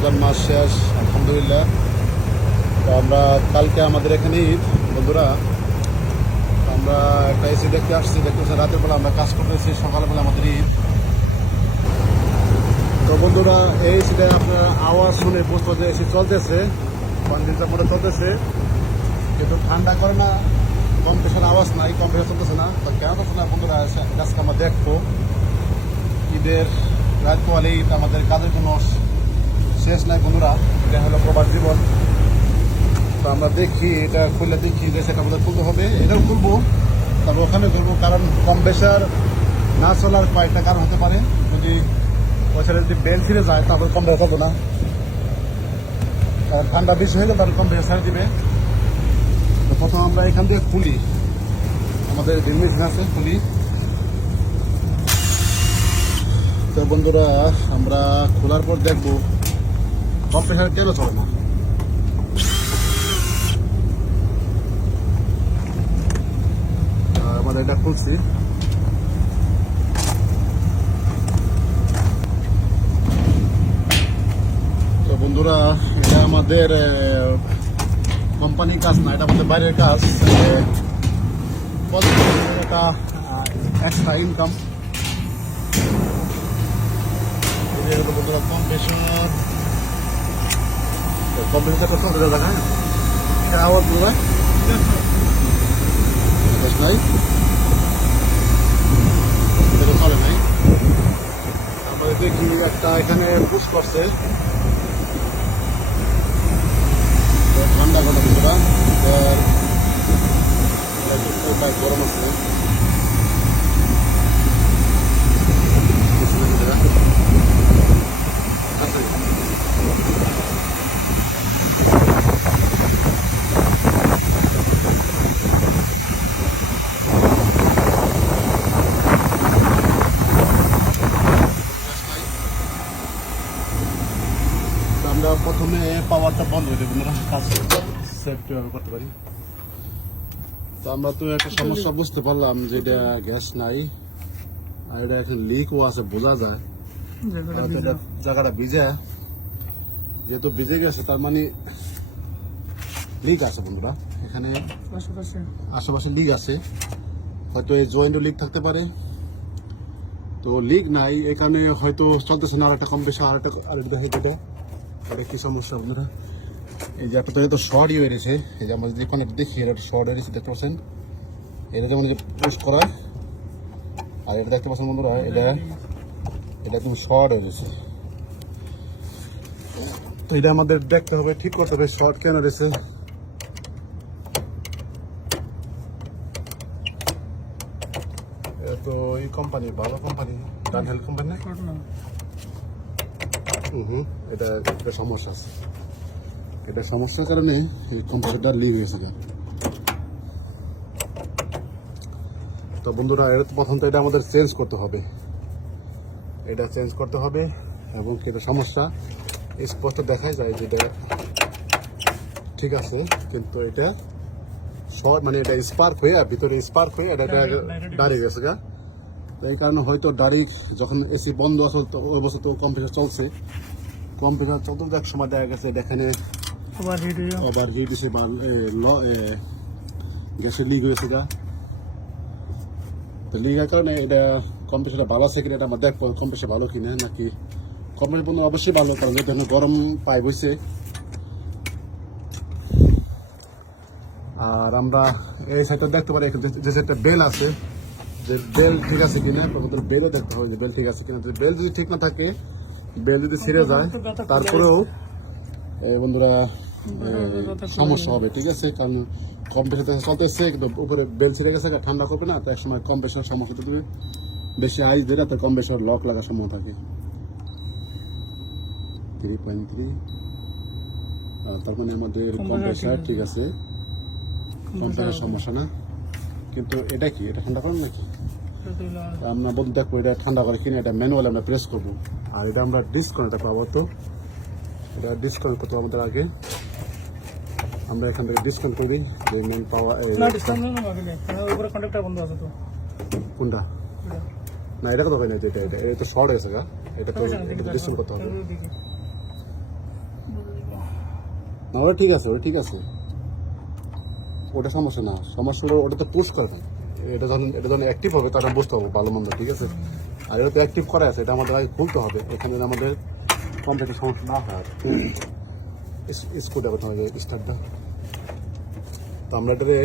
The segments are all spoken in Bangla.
রমজান মাস শেষ আলহামদুলিল্লাহ। তো আমরা কালকে আমাদের এখানে ঈদ বন্ধুরা, আমরা একটা এসি দেখতে আসছি, দেখতেছি রাতের বেলা আমরা কাজ করতেছি, সকালবেলা আমাদের ঈদ। তো বন্ধুরা এই এসিটা আপনার আওয়াজ শুনে বুঝতে যে এসি চলতেছে, কন্ডিশনের মধ্যে চলতেছে, কিন্তু ঠান্ডা করে না, কম্প্রেসার আওয়াজ নাই, কম্প্রেসার চলতেছে না। তো কেন চলছে না বন্ধুরা, আজকে আমরা দেখবো। ঈদের রাত পোয়ালে ঈদ, আমাদের কাজের কোনো শেষ নাই বন্ধুরা, এটা হলো প্রবাস জীবন। তো আমরা দেখি এটা খুললে, দেখি যে সেটা আমাদের খুলতে হবে, এটাও খুলবো, তারপর ওখানে করবো। কারণ কম্প্রেসার না চলার কয়েকটা কারণ হতে পারে। যদি ওইখানে যদি বেল ছিঁড়ে যায় তারপর কম্প্রেসার চলবে না, ঠান্ডা বেশি হয়ে গেলে তারপর কম্প্রেসার ছেড়ে দিবে। তো প্রথম আমরা এখান থেকে খুলি, আমাদের ড্রিল মেশিন আছে, খুলি। তো বন্ধুরা আমরা খোলার পর দেখবো কম্প্রেসার কেন চলে না। আমরা এটা খুলছি, তো বন্ধুরা এটা আমাদের কোম্পানির কাজ না, এটা আমাদের বাইরের কাজ। এটা এক্সট্রা ইনকাম। বন্ধুরা কম্প্রেসার দেখায় আওয়াজ বলবে নাই, চলে নাই। আমরা দেখি একটা এখানে পুশ করছে, ঠান্ডা কথা বন্ধুরা, গরম আছে। আমরা প্রথমে পাওয়ারটা বন্ধ হয়ে যাবে, আমরা কাজ সেফটি ভাবে করতে পারি। তো আমরা তো একটা সমস্যা বুঝতে পারলাম যে এটা গ্যাস নাই, আর এটা এখন লিকও আছে, বোঝা যায় জায়গাটা ভিজে, যেহেতু ভিজে গেছে তার মানে লিক আছে বন্ধুরা। এখানে আশেপাশে লিক আছে, হয়তো এই জয়েন্টও লিক থাকতে পারে। তো লিক নাই, এই কারণে হয়তো চলতেছে না। আর একটা কম্প্রেসার, আরেকটা এটা এটা কি সমস্যা বন্ধুরা, এই যে একটা তো শর্টই হয়ে গেছে। এই যে আমরা যদি এখানে দেখি, এটা শর্ট হয়ে গেছে, দেখতে পাচ্ছেন। এটা যেমন যে পুশ করা, আর এটা দেখতে পাচ্ছেন বন্ধুরা, এটা একদম শর্ট হয়ে গেছে। তো এটা আমাদের দেখতে হবে, ঠিক করতে হবে শর্ট কেন দিয়েছে। তো এই কোম্পানি ভালো কোম্পানি, ডানহেল কোম্পানি না, এটা একটা সমস্যা আছে। এটা সমস্যার কারণে এই কম্পিউটারটা লিক হয়েছে। তো বন্ধুরা প্রথম তো এটা আমাদের চেঞ্জ করতে হবে, এটা চেঞ্জ করতে হবে। এবং এটা সমস্যা স্পষ্ট দেখাই যায় যে এটা ঠিক আছে, কিন্তু এটা শর্ট, মানে এটা স্পার্ক হয়ে ভিতরে স্পার্ক হয়ে এটা দাঁড়িয়ে গেছে গা। এই কারণে হয়তো ডাইরেক্ট যখন এসি বন্ধ আসল তো ওই বছর তো কম্পিউটার চলছে, কম্পিউটার চলতে এক সময় দেখা গেছে এখানে ওভার হিট হয়েছে বা গ্যাসের লিক হয়েছে গা। তো লিকের কারণে এটা কম্পিউটারটা ভালো আছে কিনা এটা আমরা দেখবো, কম্পিউটার ভালো কিনা নাকি। কম্পিউটার বন্ধু অবশ্যই ভালো, কারণ এখানে গরম পাইপ হয়েছে। আর আমরা এই সাইডটা দেখতে পারি যে একটা বেল আছে, যে বেল ঠিক আছে কিনা, বেলও দেখতে হবে যে বেল ঠিক আছে কিনা। বেল যদি ঠিক না থাকে, বেল যদি ছিঁড়ে যায়, তারপরেও বন্ধুরা সমস্যা হবে, ঠিক আছে। কারণ কম্প্রেসার চলতেছে, কিন্তু উপরে বেল ছিঁড়ে গেছে, ঠান্ডা করবে না, তো এক সময় কম্প্রেসার সমস্যা দেবে, বেশি আইস দেবে, তো কম্প্রেসার লক লাগার সম্ভাবনা থাকে। 3.3, তার মানে আমাদের কম্প্রেসার ঠিক আছে, কম্প্রেসার সমস্যা না। কিন্তু এটা কি, এটা ঠান্ডা করেন নাকি আমরা বলতে দেখবো, এটা ঠান্ডা করে কিনা। এটা ম্যানুয়ালি আমরা প্রেস করবো, আর এটা আমরা ডিসকানেক্ট পাবো। তো এটা ডিসকানেক্ট করতে আমাদের আগে আমরা এখান থেকে ডিসকানেক্ট করি, যে মেন পাওয়ার কোনটা না, এটা কথা হয় না, এটা তো শর্ট হয়েছে গা, এটা তো ডিসকানেক্ট করতে হবে। না ওটা ঠিক আছে, ওটা ঠিক আছে, ওটা সমস্যা না। সমস্যা হলো ওটা তো পুশ করে না। এটা যখন অ্যাক্টিভ হবে তখন বুঝতে হবে ভালো মন্দ, ঠিক আছে। আর এটা তো অ্যাক্টিভ করা আছে, এটা আমাদের আগে খুলতে হবে, এখানে আমাদের কম্পিউটার সমস্যা না হয়। স্ক্রুটা করতে হবে স্টার্টটা। তো আমরা এটাতে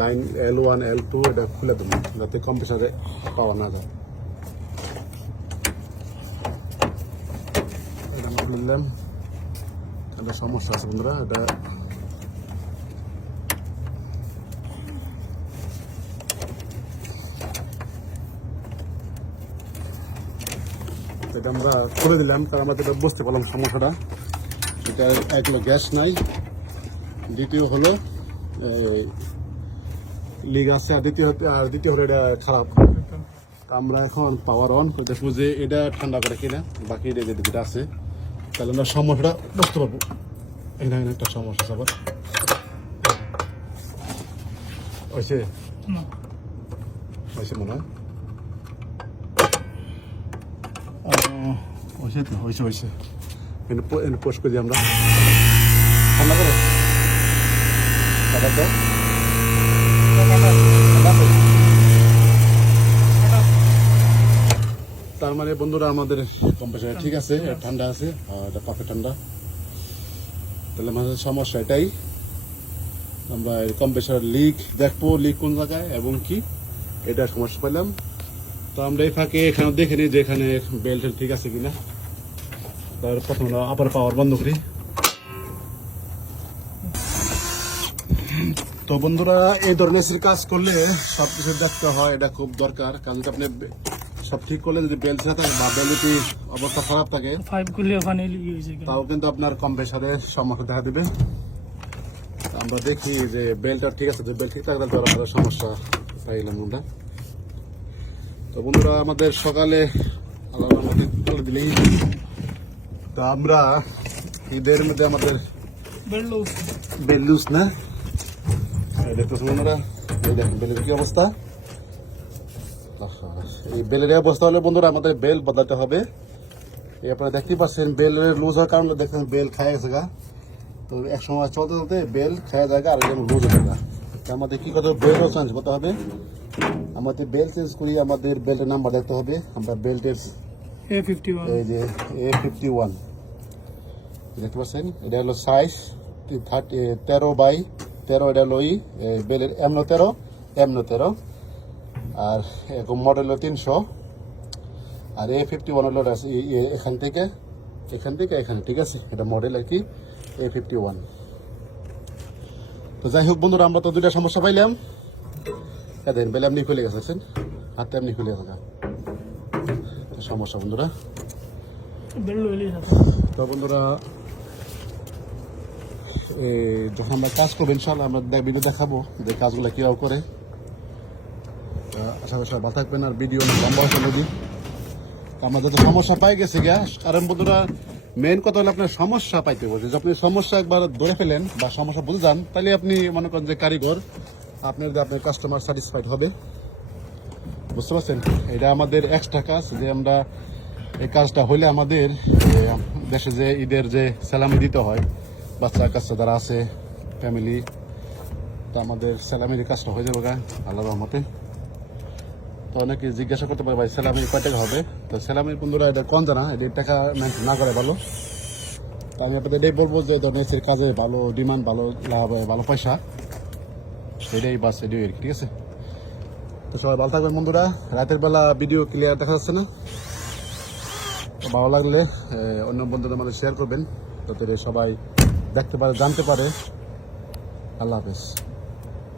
লাইন L1 L2 এটা খুলে দেবো যাতে কম্পিউটারে পাওয়া না যায়। এটা আমরা খুললাম, এটা সমস্যা আছে বন্ধুরা। এটা এটা আমরা খুলে দিলাম, কারণ আমরা যেটা বুঝতে পারলাম সমস্যাটা। এটা এক হলো গ্যাস নাই, দ্বিতীয় হলো লিক আছে, আর দ্বিতীয় হলো এটা খারাপ। আমরা এখন পাওয়ার অন করে দেখবো যে এটা ঠান্ডা করে কিনা, বাকি যেটা আছে, তাহলে আমরা সমস্যাটা বুঝতে পারবো। এখানে একটা সমস্যা আছে আবার, হয়েছে হয়েছে মনে হয়, হয়েছে তো হয়েছে হয়েছে। এনে পোস্ট করে দিই আমরা, ঠান্ডা করে তার মানে বন্ধুরা আমাদের কম্প্রেসার ঠিক আছে, ঠান্ডা আছে, এটা পাখে ঠান্ডা। তাহলে আমাদের সমস্যা এটাই, আমরা কম্প্রেসার লিক দেখবো, লিক কোন জায়গায় এবং কি এটা সমস্যা পেলাম। তো আমরা এই ফাঁকে এখানে দেখে নিই যে এখানে বেল্ট ঠিক আছে কিনা। তার প্রথমে আবার পাওয়ার বন্ধ করি। তো বন্ধুরা এই ধরনের কাজ করলে সবকিছু দেখতে হয়, এটা খুব দরকার। কারণ আপনি সব ঠিক করলে যদি বেল্ট না থাকে বা বেল্ট অবস্থা খারাপ থাকে তাও কিন্তু আপনার কম্প্রেসারের সমস্যা দেখা দেবে। আমরা দেখি যে বেল্টটা ঠিক আছে, যে বেল্ট ঠিক থাকলে তো আমাদের সমস্যা পাইলাম আমরা। তো বন্ধুরা আমাদের সকালে আলাদা তুলে দিলেই, তো আমরা ঈদের মধ্যে আমাদের বেল লুজ না, দেখতেছেন বন্ধুরা, এই দেখেন বেলের কি অবস্থা। এই বেলের অবস্থা হলে বন্ধুরা আমাদের বেল বদলাতে হবে। এই আপনারা দেখতেই পাচ্ছেন বেলের লুজ হওয়ার কারণে দেখেন বেল খায় গেছে গা। তো এক সময় চলতে চলতে বেল খায় যায় আর লুজ হয়ে যায়। তো আমাদের কি করতে হবে, বেল্টও চেঞ্জ করতে হবে। আমাদের বেল্ট চেঞ্জ করি, আমাদের বেল্টের নাম্বার দেখতে হবে। আমরা বেল্টের এই যে A51 দেখতে পাচ্ছেন, এটা হলো সাইজ 13x13, এটা হলো বেলের M13, আর এরকম মডেল হলো 300, আর A51 হলো এখান থেকে এখানে, ঠিক আছে, এটা মডেল আর কি A51। তো যাই হোক বন্ধুরা, আমরা তো দুইটা সমস্যা পাইলাম। দেখেন বেলে এমনি খুলে গেছে, হাতে এমনি খুলে গেছে সমস্যা বন্ধুরা। তো বন্ধুরা যখন আমরা কাজ করবো ইনশাল্লাহ আমরা ভিডিও দেখাবো যে কাজগুলো কীভাবে করে। আশা করি সবাই ভালো থাকবেন, আর ভিডিও লম্বা হচ্ছে যদি আমরা যত সমস্যা পাই গেছি গ্যাস। কারণ বন্ধুরা মেন কথা হলো আপনার সমস্যা পাইতে বলছে, যে আপনি সমস্যা একবার ধরে ফেলেন বা সমস্যা বুঝে যান, তাহলে আপনি মনে করেন যে কারিগর, আপনার কাস্টমার স্যাটিসফাইড হবে, বুঝতে পারছেন। এটা আমাদের এক্সট্রা কাজ, যে আমরা এই কাজটা হলে আমাদের দেশে যে ঈদের যে স্যালামি দিতে হয় বাচ্চা কাচ্চা যারা আছে ফ্যামিলি, তো আমাদের স্যালামির কাজটা হয়ে যাবে আল্লাহর রহমতে। তো অনেকে জিজ্ঞাসা করতে পারে ভাই স্যালামি কয় টাকা হবে। তো স্যালামির বন্ধুরা এটা কম জানা, এটা টাকা মেনটেন না করে ভালো। তো আমি আপনাদের এটাই বলবো যে মেসের কাজে ভালো ডিমান্ড, ভালো লাভ হয়, ভালো পয়সা, এটাই বাস, এটাই আর কি, ঠিক আছে। তো সবাই ভালো থাকবেন বন্ধুরা। রাতের বেলা ভিডিও ক্লিয়ার দেখা যাচ্ছে না, তো ভালো লাগলে অন্য বন্ধুদের মধ্যে শেয়ার করবেন যাতে সবাই দেখতে পারে, জানতে পারে। আল্লাহ হাফেজ।